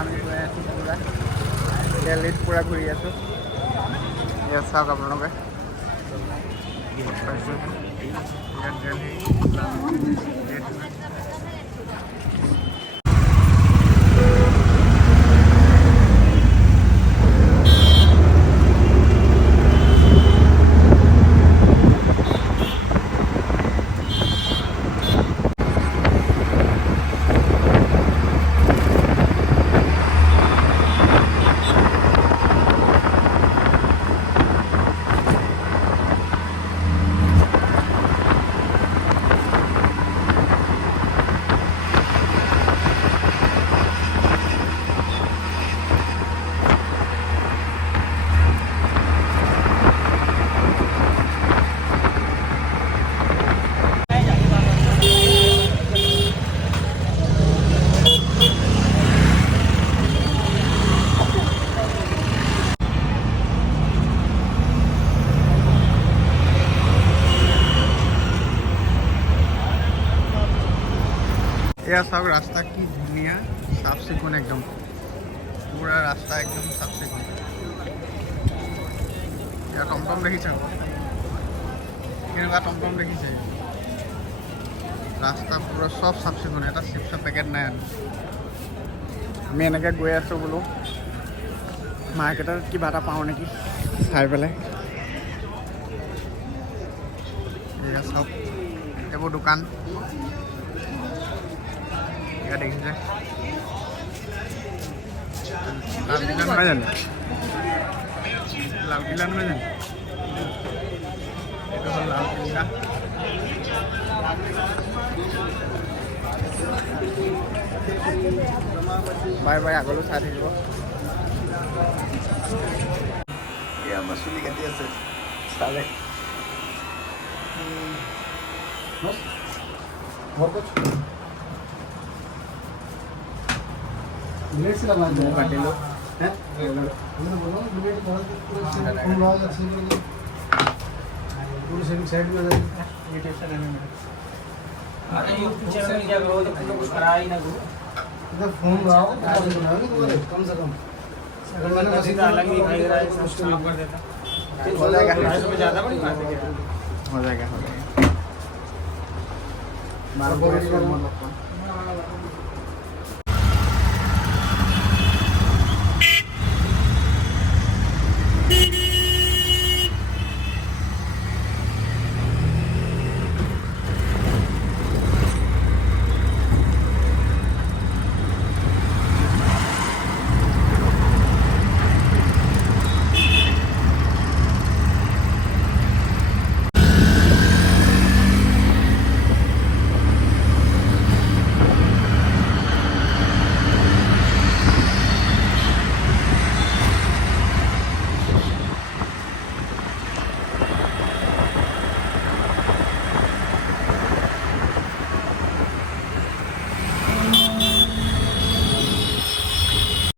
আমি গৈ আছোঁ পূৰা দিল্লীত পূৰা ঘূৰি আছোঁ। ইয়াত চাওক আপোনালোকে পাইছোঁ ইয়াত দিল্লী এয়া চাওক রাস্তা কি ধুনীয়া চাফ চিকুণ একদম পুরা রাস্তা একদম চাফ চিকুণ। এয়া টমটম দেখিছে কেনেকুৱা টমটম দেখিছে ৰাস্তা পুৰা চব চাফ চিকুণ এটা চিপছৰ পেকেট নাই। আমি এনেকৈ গৈ আছোঁ বোলো মাৰ্কেটত কিবা এটা পাওঁ নেকি চাই পেলাই। এয়া চাওক এইবোৰ দোকান দেখিছে লালকিল্লা নহয় জানো লালকিল্লা নহয় জানো এইটো হ'ল লালকিল্লা। বাৰে বাৰে আগলৈ চাই থাকিব। এয়া আমাৰ চুলি কাটি আছে চালে কাটিলোঁ। फोन लगाओ कम से कम अगर मैंने मसीदा अलग ही भाई रहा है सब कर देता हो जाएगा ज़्यादा बड़ी बात है हो जाएगा।